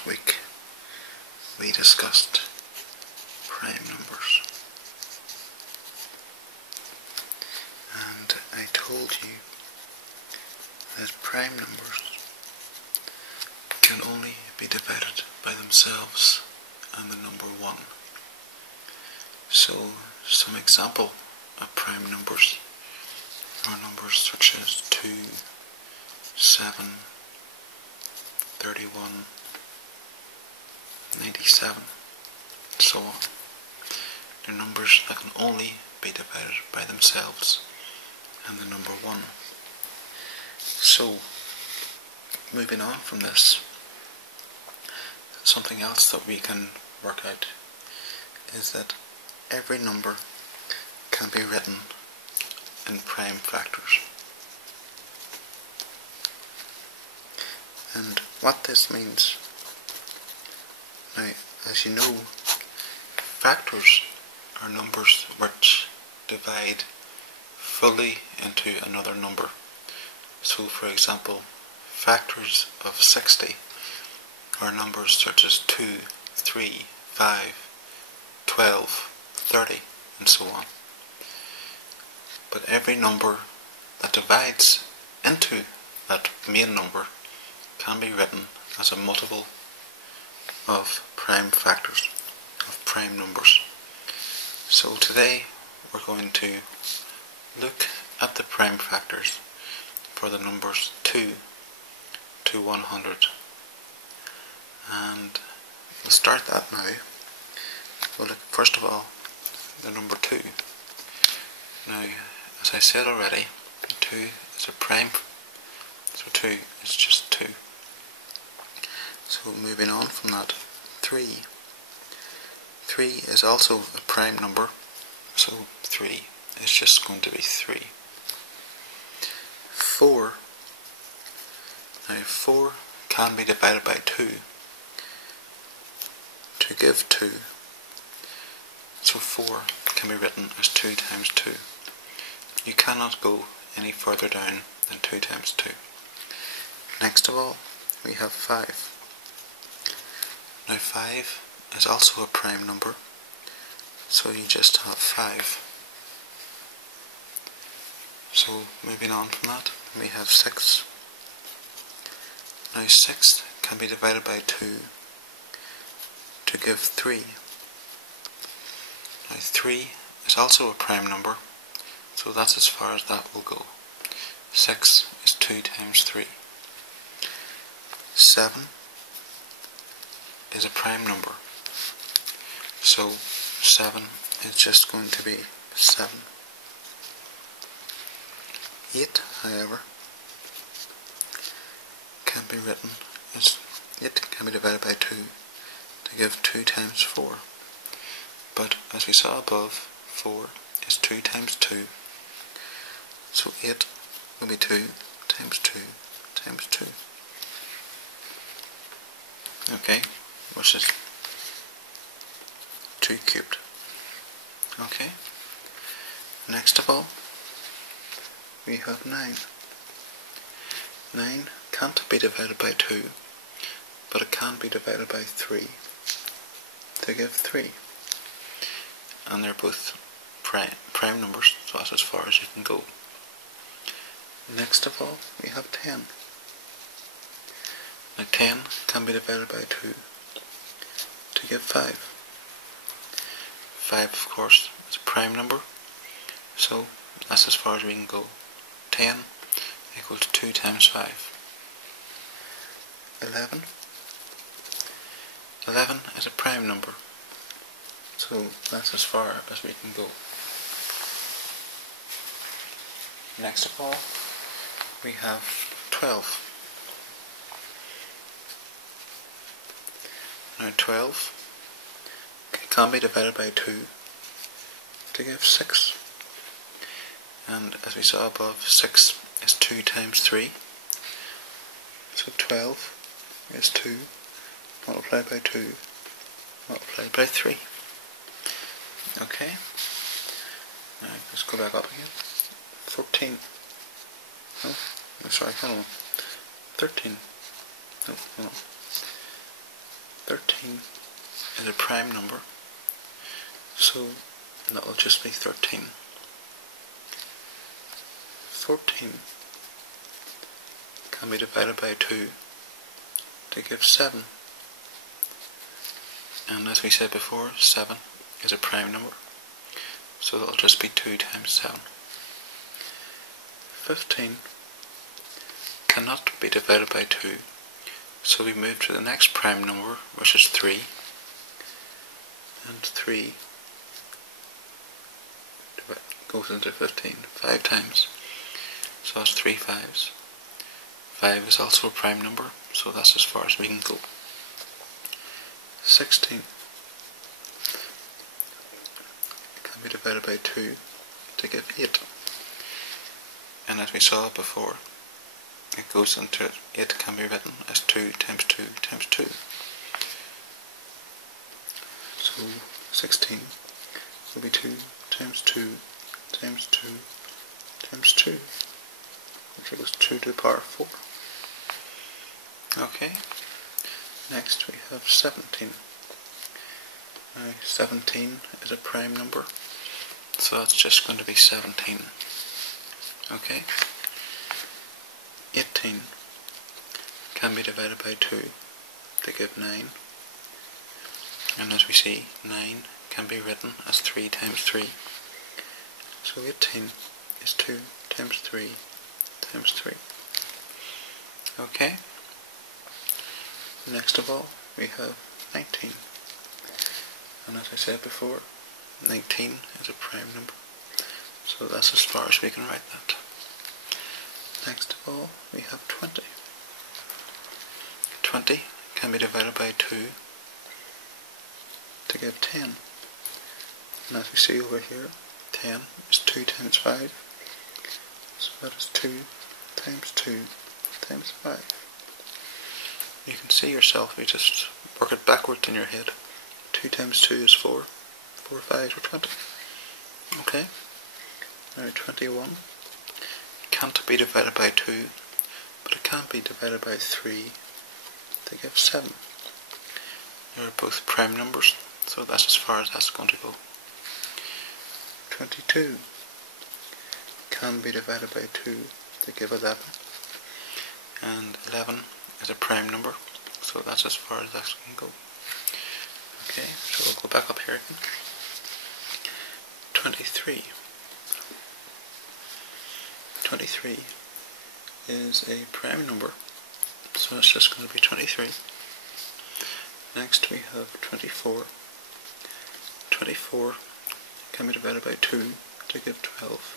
last week we discussed prime numbers, and I told you that prime numbers can only be divided by themselves and the number 1. So some example of prime numbers are numbers such as 2, 7, 31, 97, and so on. They're numbers that can only be divided by themselves and the number 1. So, moving on from this, something else that we can work out is that every number can be written in prime factors. And what this means, now as you know, factors are numbers which divide fully into another number. So for example, factors of 60 are numbers such as 2, 3, 5, 12, 30, and so on. But every number that divides into that main number can be written as a multiple of prime factors, of prime numbers. So today we're going to look at the prime factors for the numbers 2 to 100. And we'll start that now. We'll look first of all the number 2. Now, as I said already, 2 is a prime, so 2 is just 2. So moving on from that, 3. 3 is also a prime number, so 3 is just going to be 3. 4. Now 4 can be divided by 2 to give 2. So 4 can be written as 2 times 2. You cannot go any further down than 2 times 2. Next of all, we have 5. Now 5 is also a prime number, so you just have 5. So moving on from that, we have 6. Now 6 can be divided by 2 to give 3. Now 3 is also a prime number, so that's as far as that will go. 6 is 2 times 3. 7 is a prime number, so 7 is just going to be 7. 8, however, can be written as 8 can be divided by 2 to give 2 times 4. But as we saw above, 4 is 2 times 2, so 8 will be 2 times 2 times 2. Okay, which is 2 cubed. Okay, next of all, we have 9. 9 can't be divided by 2, but it can be divided by 3 to give 3. And they're both prime numbers, so that's as far as you can go. Next of all, we have 10. Now 10 can be divided by 2 to give 5. 5, of course, is a prime number, so that's as far as we can go. 10 equals 2 times 5. 11. 11 is a prime number, so that's as far as we can go. Next of all, we have 12. Now 12 can be divided by 2 to give 6. And as we saw above, 6 is 2 times 3. So 12 is 2 multiplied by 2 multiplied by 3. Okay, now let's go back up again. 14. Oh, I'm sorry, hold on. 13. Oh, hold on. 13 is a prime number, so that will just be 13. 14 can be divided by 2 to give 7. And as we said before, 7 is a prime number, so that'll just be 2 times 7. 15 cannot be divided by 2, so we move to the next prime number, which is 3. And 3 goes into 15 5 times, so that's 3 5s. 5 is also a prime number, so that's as far as we can go. 16 can be divided by 2 to give 8. And as we saw before, it goes into 8 can be written as 2 times 2 times 2. So 16 will be 2 times 2 times 2 times 2, which equals 2 to the power 4. Okay, next we have 17. Now 17 is a prime number, so that's just going to be 17. Okay, 18 can be divided by 2 to give 9. And as we see, 9 can be written as 3 times 3. So 18 is 2 times 3 times 3. Okay. Next of all, we have 19. And as I said before, 19 is a prime number. So that's as far as we can write that. Next of all, we have 20. 20 can be divided by 2 to give 10. And as we see over here, 10 is 2 times 5. So that is 2 times 2 times 5. You can see yourself, you just work it backwards in your head. 2 times 2 is 4. 4 5s are 20. Okay? Now 21 can't be divided by 2, but it can be divided by 3 to give 7. They're both prime numbers, so that's as far as that's going to go. 22 can be divided by 2 to give 11. And 11 is a prime number, so that's as far as that can go. Okay, so we'll go back up here again. 23. 23 is a prime number, so it's just going to be 23. Next we have 24. 24 can be divided by 2 to give 12.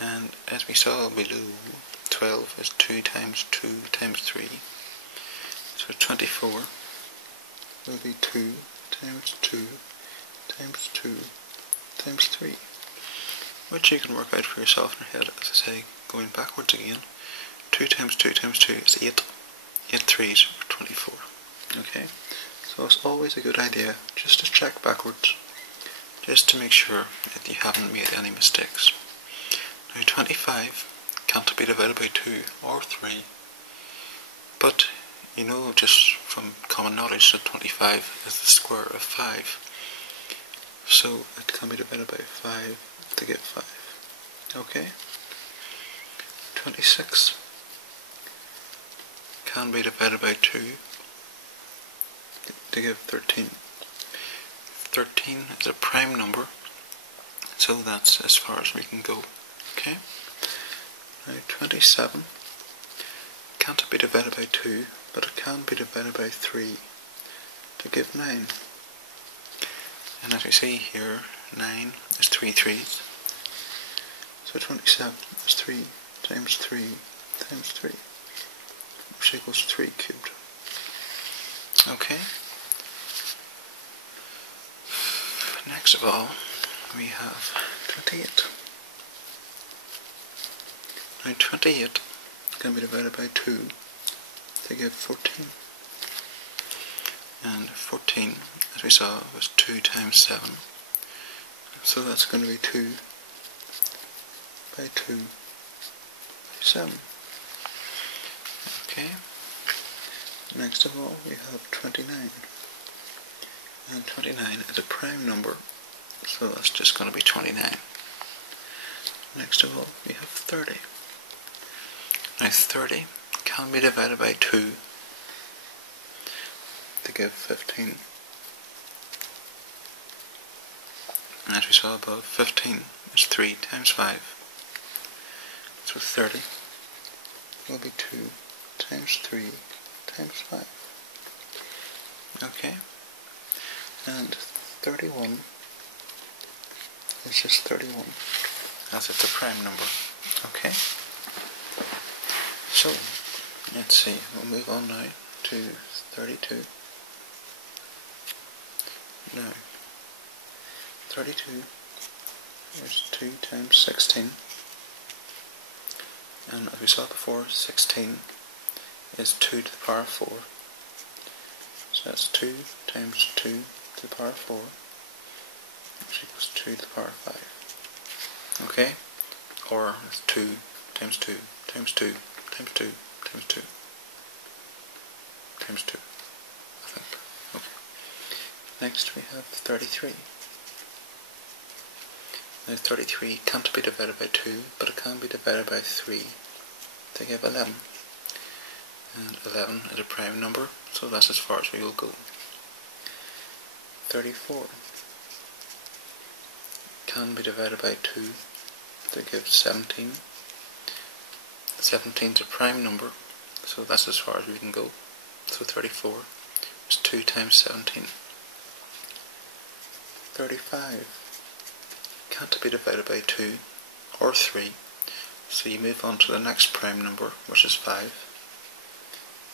And as we saw below, 12 is 2 times 2 times 3. So 24 will be 2 times 2 times 2 times 3. Which you can work out for yourself in your head, as I say, going backwards again. 2 times 2 times 2 is 8. 8 3s are 24. Okay? So it's always a good idea just to check backwards, just to make sure that you haven't made any mistakes. Now 25 can't be divided by 2 or 3, but you know just from common knowledge that 25 is the square of 5. So it can be divided by 5 to get 5. Okay? 26 can be divided by 2 to give 13. 13 is a prime number, so that's as far as we can go. Okay? Now 27 can't be divided by 2, but it can be divided by 3 to give 9. And as we see here, 9 is 3 3s. So 27 is 3 times 3 times 3, which equals 3 cubed. Okay? Next of all, we have 28. Now 28 can be divided by 2 to give 14. And 14, as we saw, was 2 times 7. So that's going to be 2 by 2 by 7. Okay. Next of all, we have 29. And 29 is a prime number, so that's just going to be 29. Next of all, we have 30. Now 30 can be divided by 2 to give 15. And as we saw above, 15 is 3 times 5. So 30 will be 2 times 3 times 5. Okay? And 31 is just 31, as it's a prime number. Okay? So, let's see, we'll move on now to 32. Now, 32 is 2 times 16, and as we saw before, 16 is 2 to the power of 4. So that's 2 times 2 to the power of 4, which equals 2 to the power of 5. Okay? Or it's 2 times 2 times 2 times 2 times 2 times 2, I think. Okay. Next we have 33. Now 33 can't be divided by 2, but it can be divided by 3 to give 11. And 11 is a prime number, so that's as far as we will go. 34 can be divided by 2 to give 17. 17 is a prime number, so that's as far as we can go. So 34 is 2 times 17. 35 can't be divided by 2 or 3, so you move on to the next prime number, which is 5.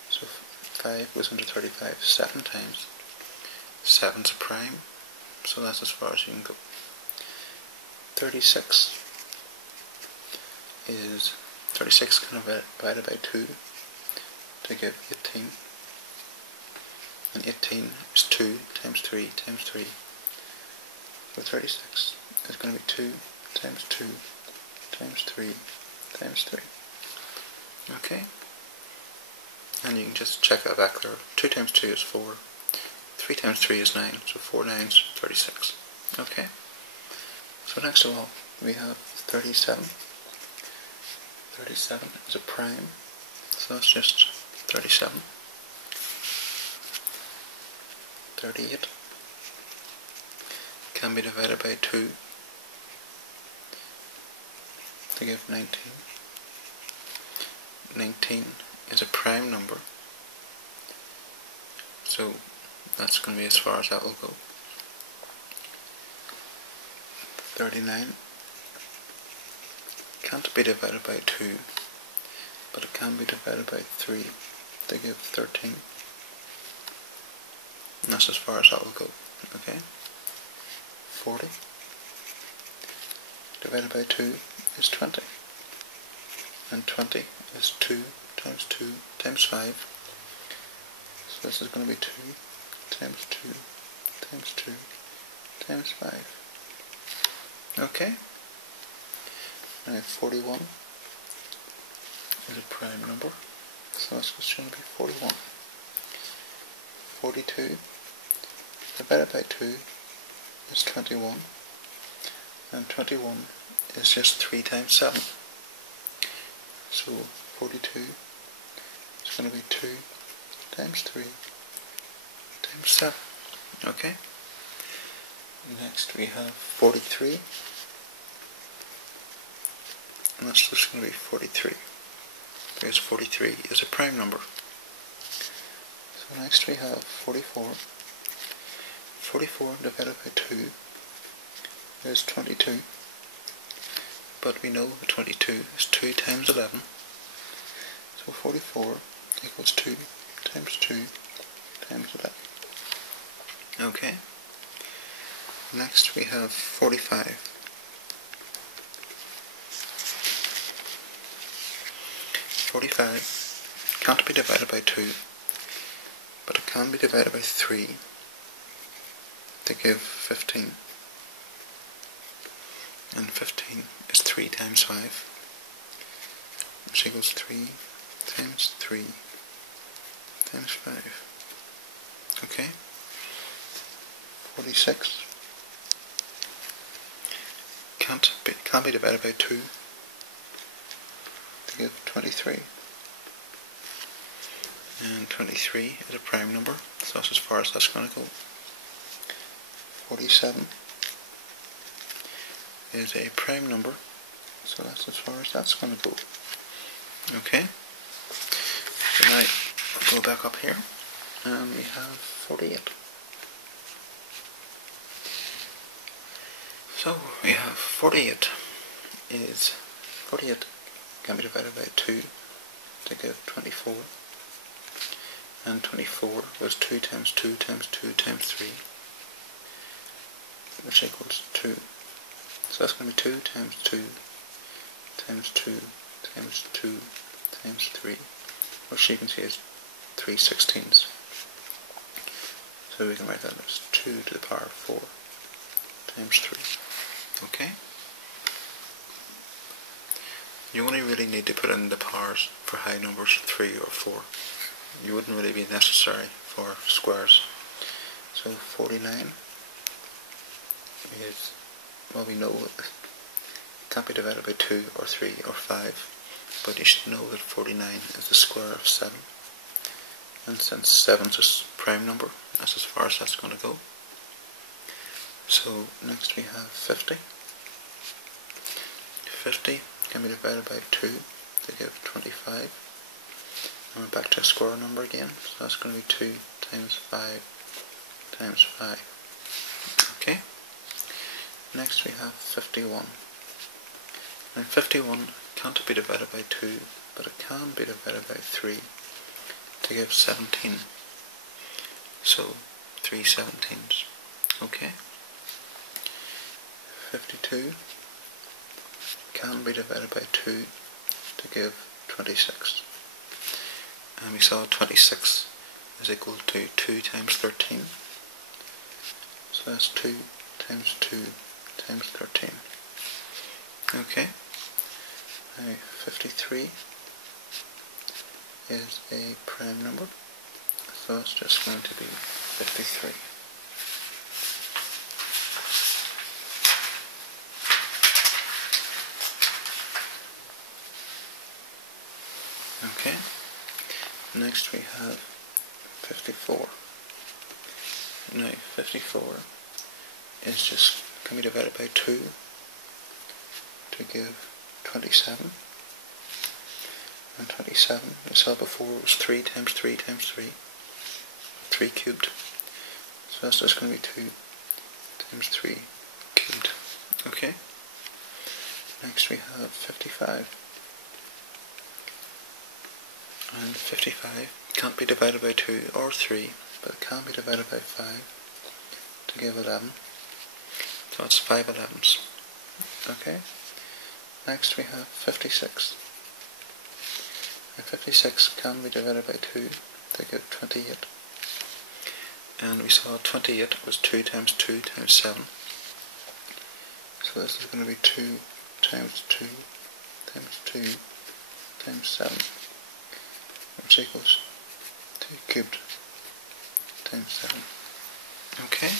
So 5 goes into 35 7 times. 7's a prime, so that's as far as you can go. 36 can be divided by 2 to give 18. And 18 is 2 times 3 times 3. So 36 is going to be 2 times 2 times 3 times 3. Okay? And you can just check that back there. 2 times 2 is 4. 3 times 3 is 9. So 4 9s, 36. Okay? So next of all, we have 37. 37 is a prime. So that's just 37. 38 can be divided by 2 to give 19. 19 is a prime number, so that's going to be as far as that will go. 39 can't be divided by 2, but it can be divided by 3 to give 13. And that's as far as that will go. Okay? 40 divided by 2 is 20. And 20 is 2 times 2 times 5. So this is going to be 2 times 2 times 2 times 5. Okay? Now 41 is a prime number. So that's just going to be 41. 42 divided by 2 is 21, and 21 is just 3 times 7. So 42 is going to be 2 times 3 times 7. Okay? Next we have 43, and that's just going to be 43, because 43 is a prime number. So next we have 44. 44 divided by 2 is 22, but we know that 22 is 2 times 11, so 44 equals 2 times 2 times 11. Okay, next we have 45. 45 can't be divided by 2, but it can be divided by 3 to give 15. And 15 is 3 times 5, which equals 3 times 3 times 5. Okay. 46 can't be divided by 2 to give 23. And 23 is a prime number, so that's as far as that's going to go. 47 is a prime number, so that's as far as that's going to go. Okay, so now I'll go back up here, and we have 48. So we have 48 can be divided by 2 to give 24, and 24 was 2 times 2 times 2 times 3, which equals 2. So that's going to be 2 times 2 times 2 times 2 times 3, which you can see is 3/16. So we can write that as 2 to the power of 4 times 3. Okay? You only really need to put in the powers for high numbers 3 or 4. You wouldn't really be necessary for squares. So 49 is, well, we know it can't be divided by 2 or 3 or 5, but you should know that 49 is the square of 7. And since 7 is a prime number, that's as far as that's going to go. So next we have 50. 50 can be divided by 2 to give 25. And we're back to a square number again, so that's going to be 2 times 5 times 5. Okay? Next we have 51. Now 51 can't be divided by 2, but it can be divided by 3 to give 17. So 3/17. Okay? 52 can be divided by 2 to give 26. And we saw 26 is equal to 2 times 13. So that's 2 times 2 times 13. Okay. Now 53 is a prime number, so it's just going to be 53. Okay, next we have 54. Now 54 is just, can be divided by 2 to give 27. And 27, we saw before, was 3 times 3 times 3, 3 cubed. So that's just going to be 2 times 3 cubed. Okay, next we have 55. And 55 can't be divided by 2 or 3, but it can be divided by 5 to give 11. So it's 5 11s. Okay. Next we have 56. And 56 can be divided by 2 to give 28. And we saw 28 was 2 times 2 times 7. So this is going to be 2 times 2 times 2 times 7. Which equals 2 cubed times 7. Okay.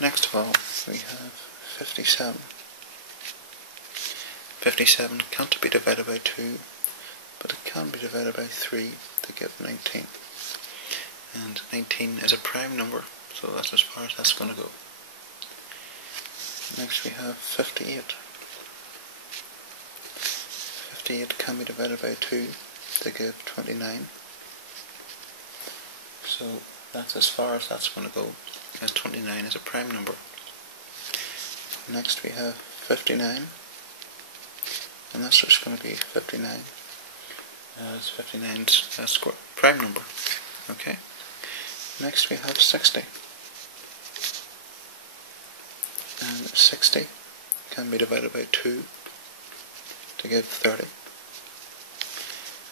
Next of all, we have 57. 57 can't be divided by 2, but it can be divided by 3 to give 19. And 19 is a prime number, so that's as far as that's going to go. Next we have 58. 58 can be divided by 2 to give 29. So that's as far as that's going to go, as 29 is a prime number. Next we have 59, and that's just going to be 59, as 59 is a prime number. Okay. Next we have 60, and 60 can be divided by 2 to give 30,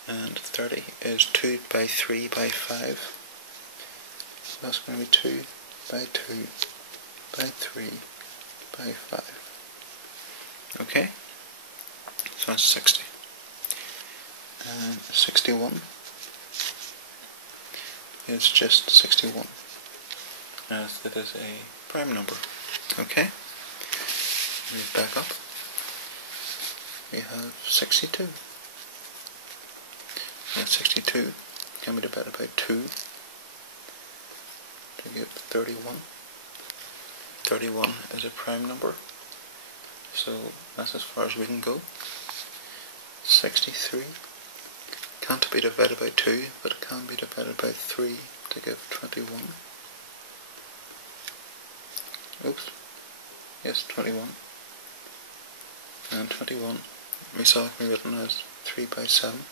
and 30 is 2 by 3 by 5, so that's going to be 2 by 2 by 3 by 5. Okay, so that's 60. And 61 is just 61, as it is a prime number. Okay, move back up. We have 62. And 62 can be divided by 2 to give 31. 31 is a prime number, so that's as far as we can go. 63 can't be divided by 2, but it can be divided by 3 to give 21. Oops. Yes, 21. And 21 we saw it can be written as 3 by 7.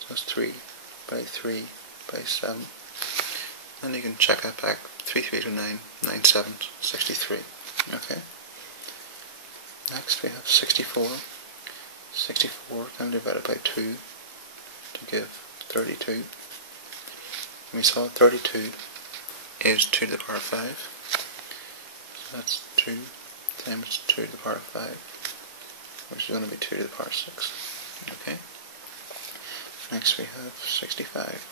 So it's 3 by 3 by 7. And you can check that back. 3 3 to 9, 9 7, 63. Okay. Next we have 64. 64 can be divided by 2 to give 32. And we saw 32 is 2 to the power 5. So that's 2 times 2 to the power 5, which is going to be 2 to the power 6. Okay. Next we have 65.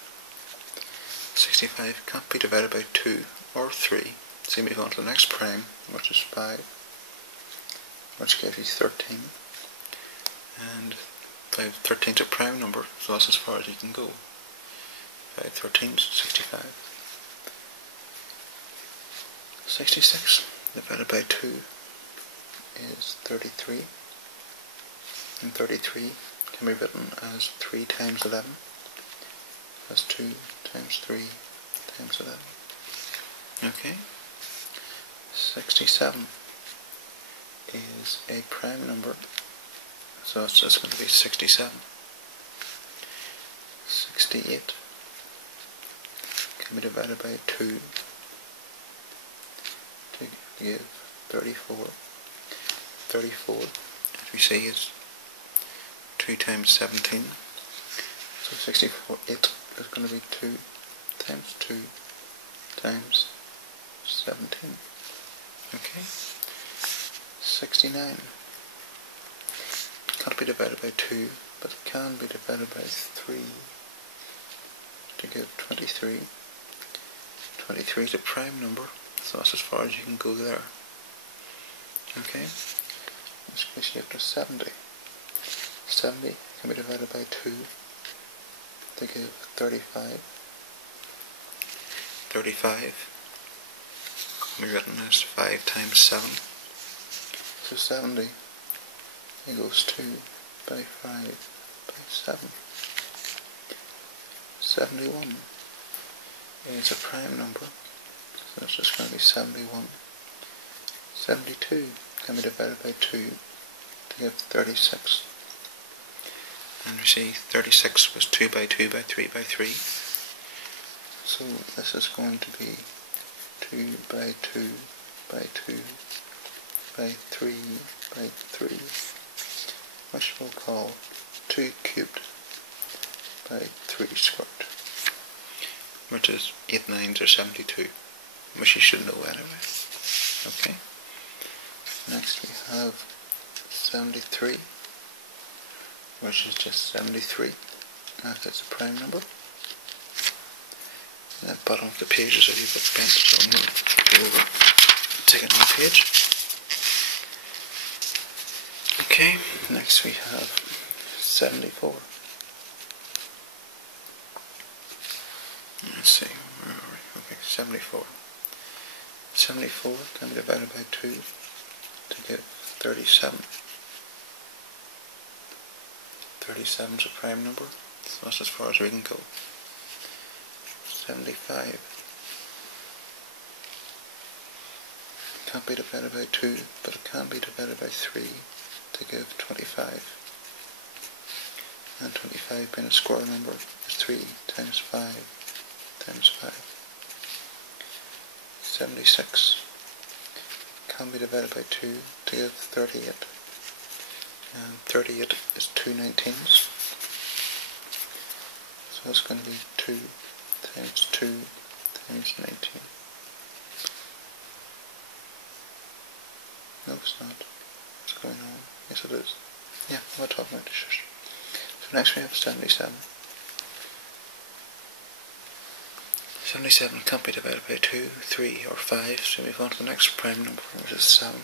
65 can't be divided by 2 or 3. So you move on to the next prime, which is 5, which gives you 13. And 13 is a prime number, so that's as far as you can go. 5 13 is 65. 66 divided by 2 is 33. And 33 can be written as 3 times 11. That's 2 times 3 times 11. Okay. 67 is a prime number, so it's just going to be 67. 68 can be divided by 2 to give 34. 34, as we see, is 2 times 17. So 64, 8 is going to be 2 times 2 times 17. Okay. 69 can't be divided by 2, but it can be divided by 3 to give 23. 23 is a prime number, so that's as far as you can go there. Okay. Let's push you up to 70. 70 can be divided by 2 to give 35. 35 can be written as 5 times 7. So 70, it goes 2 by 5 by 7. 71 is a prime number, so it's just going to be 71. 72 can be divided by 2 to give 36. And we see 36 was 2 by 2 by 3 by 3. So this is going to be 2 by 2 by 2 by 3 by 3, which we'll call 2 cubed by 3 squared, which is 8 9s or 72, which you should know anyway. Okay. Next we have 73, which is just 73, as it's a prime number. And at the bottom of the page is a wee bit bent, so I'm going to go over and take it on the page. Okay, next we have 74. Let's see, where are we? Okay, 74. 74 can be divided by 2 to give 37. 37 is a prime number, so that's as far as we can go. 75 can't be divided by 2, but it can be divided by 3 to give 25. And 25 being a square number is 3 times 5 times 5. 76 can be divided by 2 to give 38. And 38 is 2 19s. So it's going to be 2 times 2 times 19. No, it's not. What's going on? Yes, it is. Yeah, we're talking about this. So next we have 77. 77 can't be divided by 2, 3 or 5, so we move on to the next prime number, which is 7,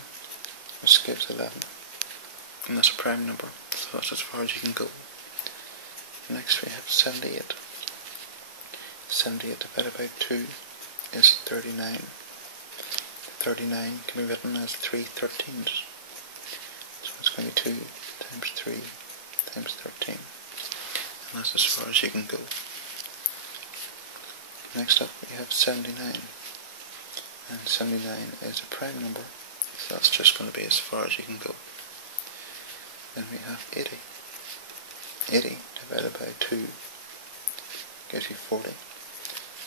which gives 11. And that's a prime number, so that's as far as you can go. Next we have 78. 78 divided by 2 is 39. 39 can be written as 3 13s. So it's going to be 2 times 3 times 13. And that's as far as you can go. Next up we have 79. And 79 is a prime number, so that's just going to be as far as you can go. Then we have 80. 80 divided by 2 gives you 40.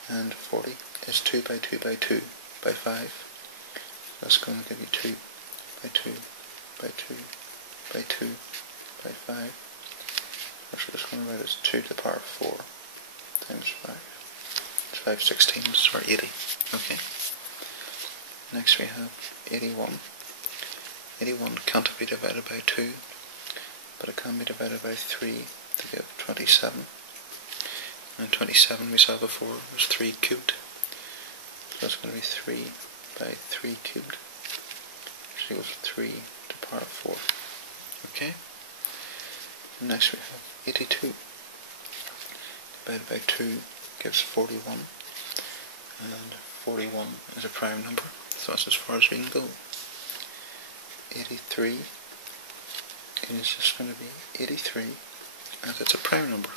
And 40 is 2 by 2 by 2 by 5. That's going to give you 2 by 2 by 2 by 2 by 5. Which we're just going to write as 2 to the power of 4 times 5. It's 5 16ths, or 80. Okay. Next we have 81. 81 can't be divided by 2, but it can be divided by 3 to give 27. And 27 we saw before was 3 cubed. So that's going to be 3 by 3 cubed, which equals 3 to the power of 4. Okay? And next we have 82. Divided by 2 gives 41. And 41 is a prime number, so that's as far as we can go. 83 is just going to be 83, as it's a prime number.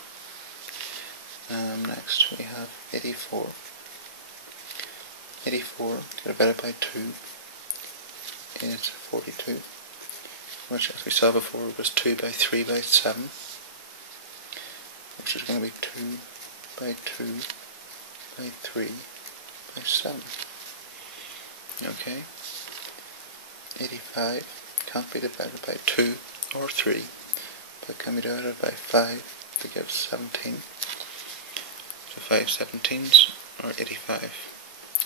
Next we have 84. 84 divided by 2 is 42, which as we saw before was 2 by 3 by 7, which is going to be 2 by 2 by 3 by 7. Okay. 85 can't be divided by 2 or 3, but can be divided by 5 to give 17. So 5 17ths or 85.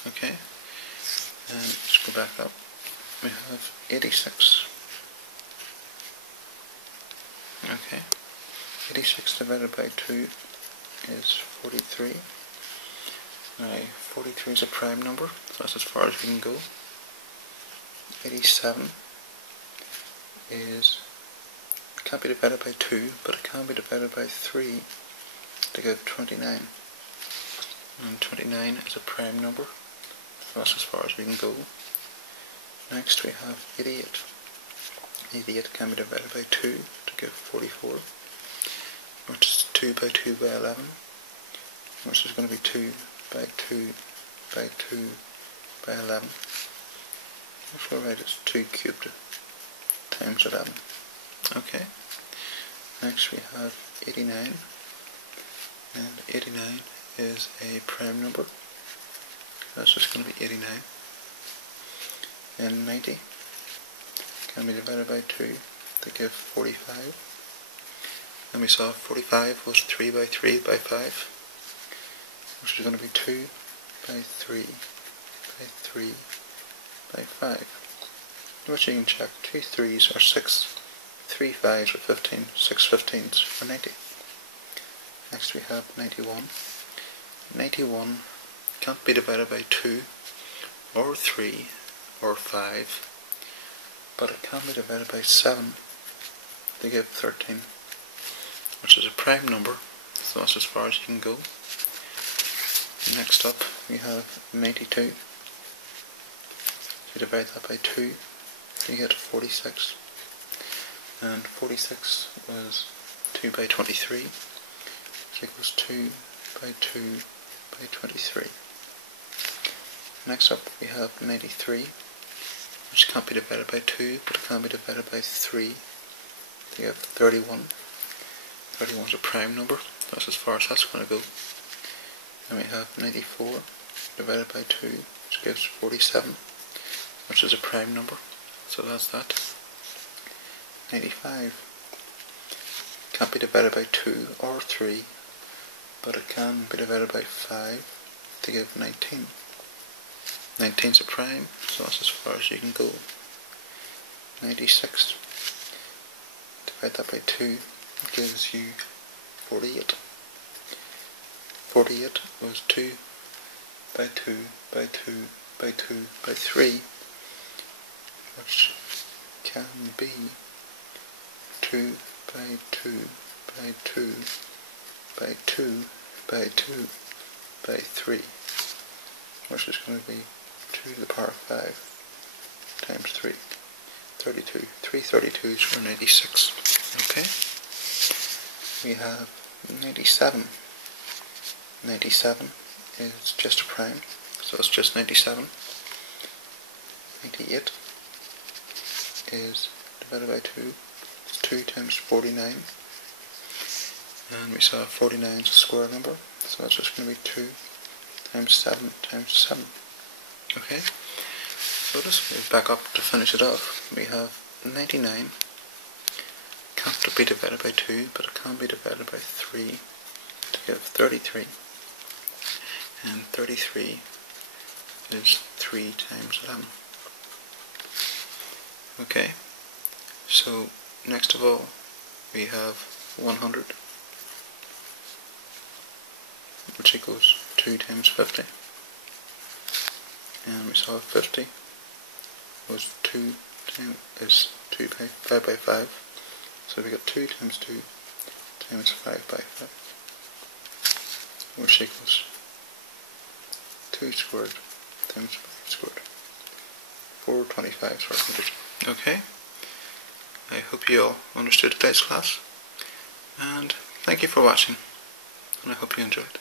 Okay, and let's go back up. We have 86. Okay, 86 divided by 2 is 43. Now, 43 is a prime number, so that's as far as we can go. 87 can't be divided by 2, but it can be divided by 3 to give 29. And 29 is a prime number, so that's as far as we can go. Next we have 88. 88 can be divided by 2 to give 44, which is 2 by 2 by 11, which is going to be 2 by 2 by 2 by 11, which we'll write as 2 cubed times 11. Okay. Next we have 89, and 89 is a prime number. That's just going to be 89. And 90 can be divided by 2 to give 45. And we saw 45 was 3 by 3 by 5, which is going to be 2 by 3 by 3 by 5. Which you can check. 2 3s are 6, 3 5s are 15, 6 15s are 90. Next we have 91. 91 can't be divided by 2 or 3 or 5, but it can be divided by 7 to give 13, which is a prime number, so that's as far as you can go. Next up we have 92. If you divide that by 2, you get 46, and 46 was 2 by 23, which equals 2 by 2 by 23. Next up we have 93, which can't be divided by 2, but it can be divided by 3 to give 31. 31 is a prime number, that's as far as that's going to go. Then we have 94 divided by 2, which gives 47, which is a prime number, so that's that. 95 can't be divided by 2 or 3, but it can be divided by 5 to give 19. 19 is a prime, so that's as far as you can go. 96, divide that by 2, gives you 48. 48 was 2 by 2 by 2 by 2 by 3, which can be 2 by 2 by 2 by 2 by 2 by 3, which is going to be 2 to the power of 5 times 3, 32. 3 32s are 96. Okay? We have 97. 97 is just a prime, so it's just 97. 98 is divided by 2. It's 2 times 49. And we saw 49 is a square number, so that's just going to be 2 times 7 times 7. Okay? So let's move back up to finish it off. We have 99. Can't be divided by 2, but it can be divided by 3 to give 33. And 33 is 3 times 11. Okay, so next of all we have 100, which equals 2 times 50. And we saw 50 was 2 by 5 by 5. So we got 2 times 2 times 5 by 5, which equals 2 squared times 5 squared. 425 for 100. Okay, I hope you all understood today's class, and thank you for watching, and I hope you enjoyed.